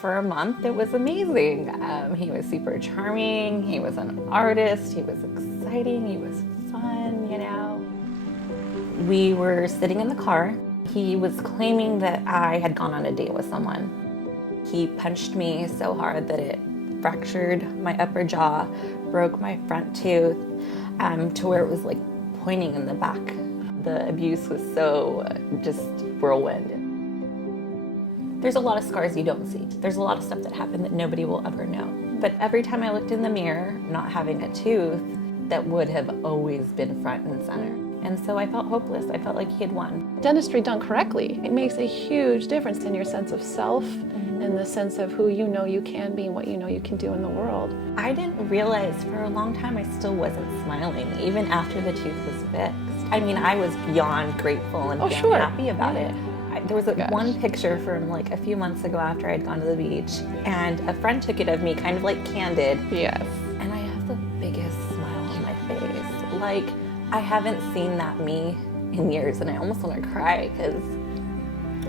For a month, it was amazing. He was super charming, he was an artist, he was exciting, he was fun, you know. We were sitting in the car. He was claiming that I had gone on a date with someone. He punched me so hard that it fractured my upper jaw, broke my front tooth, to where it was like pointing in the back. The abuse was so just whirlwind. There's a lot of scars you don't see. There's a lot of stuff that happened that nobody will ever know. But every time I looked in the mirror, not having a tooth, that would have always been front and center. And so I felt hopeless. I felt like he had won. Dentistry done correctly, it makes a huge difference in your sense of self and the sense of who you know you can be and what you know you can do in the world. I didn't realize for a long time I still wasn't smiling, even after the tooth was fixed. I mean, I was beyond grateful and beyond happy about it. There was one picture from like a few months ago after I'd gone to the beach, and a friend took it of me kind of like candid. Yes. And I have the biggest smile on my face. Like, I haven't seen that me in years, and I almost want to cry because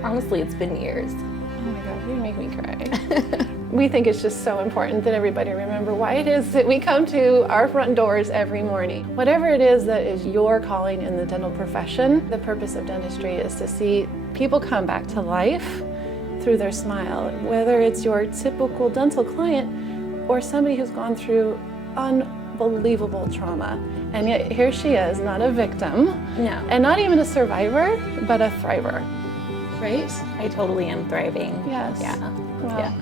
honestly, it's been years. Oh my God, you make me cry. We think it's just so important that everybody remember why it is that we come to our front doors every morning. Whatever it is that is your calling in the dental profession, the purpose of dentistry is to see people come back to life through their smile, whether it's your typical dental client or somebody who's gone through unbelievable trauma. And yet here she is, not a victim, No. and not even a survivor, but a thriver, right? I totally am thriving. Yes. Yeah. Well, Yeah.